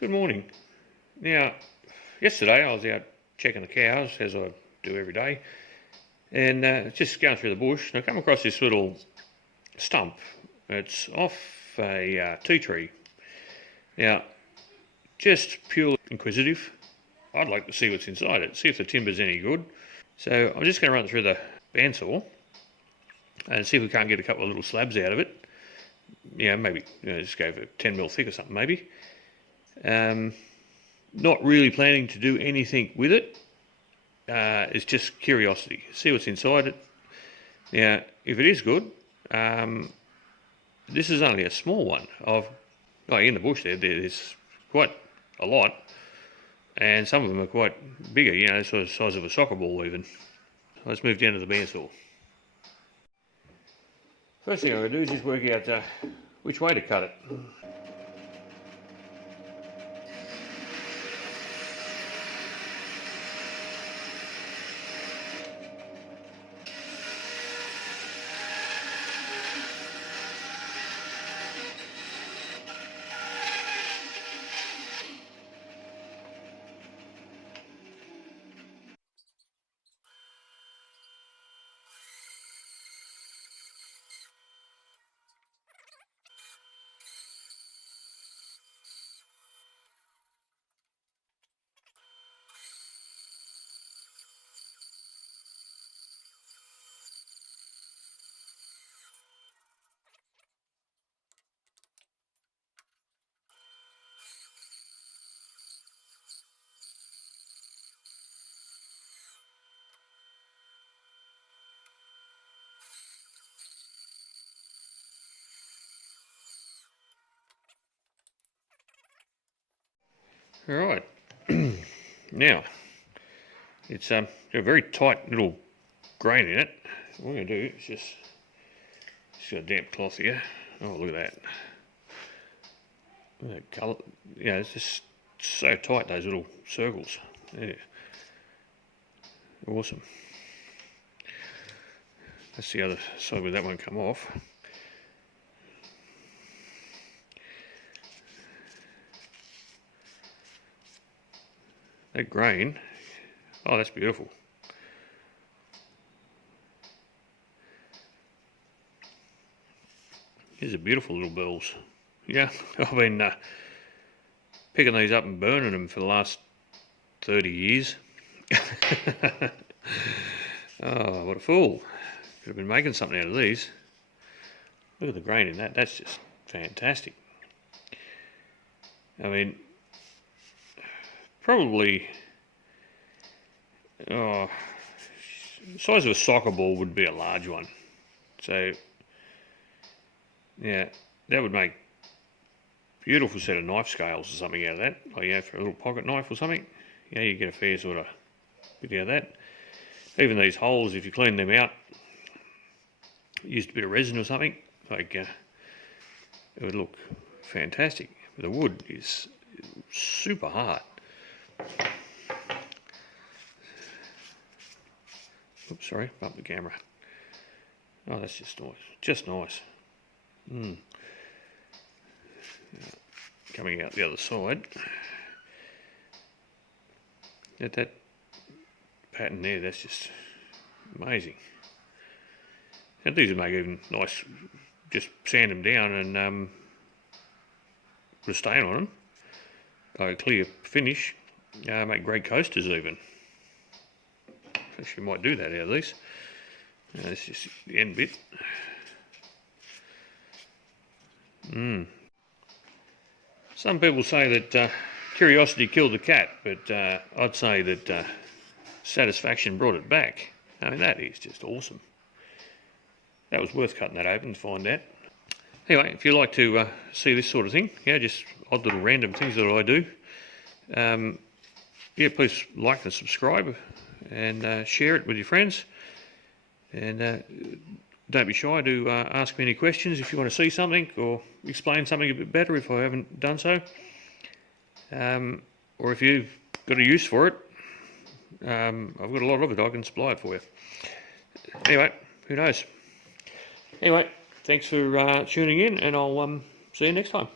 Good morning. Now, yesterday I was out checking the cows, as I do every day, and just going through the bush, and I come across this little stump. It's off a tea tree. Now, just purely inquisitive, I'd like to see what's inside it, see if the timber's any good. So I'm just going to run through the bandsaw and see if we can't get a couple of little slabs out of it. Maybe just go for 10mm thick or something, maybe. Not really planning to do anything with it. It's just curiosity. See what's inside it. Now, if it is good, this is only a small one. In the bush there's quite a lot, and some of them are quite bigger. Sort of the size of a soccer ball even. Let's move down to the bandsaw. First thing I'm going to do is just work out which way to cut it. Alright, now, it's got a very tight little grain in it. What we're going to do is just got a damp cloth here. Oh, look at that. Look at that colour. It's just so tight, those little circles. Yeah. Awesome. That's the other side where that won't come off. That grain, oh, that's beautiful. These are beautiful little bells. Yeah, I've been picking these up and burning them for the last 30 years. Oh, what a fool. Could have been making something out of these. Look at the grain in that, that's just fantastic. I mean, probably the size of a soccer ball would be a large one. So yeah, that would make a beautiful set of knife scales or something out of that. Like, for a little pocket knife or something. You get a fair sort of bit out of that. Even these holes, if you clean them out, used a bit of resin or something, it would look fantastic. But the wood is super hard. Oops, sorry, bumped the camera. Oh, that's just nice. Just nice. Coming out the other side. That pattern there, that's just amazing. And these would make even nice, just sand them down and put a stain on them. A clear finish. Make great coasters even. Actually might do that out of these. This is just the end bit. Some people say that curiosity killed the cat, but I'd say that satisfaction brought it back. I mean, that is just awesome. That was worth cutting that open to find out. Anyway, if you like to see this sort of thing, just odd little random things that I do, please like and subscribe and share it with your friends. And don't be shy to ask me any questions if you want to see something or explain something a bit better if I haven't done so. Or if you've got a use for it, I've got a lot of it, I can supply it for you. Anyway, who knows? Anyway, thanks for tuning in, and I'll see you next time.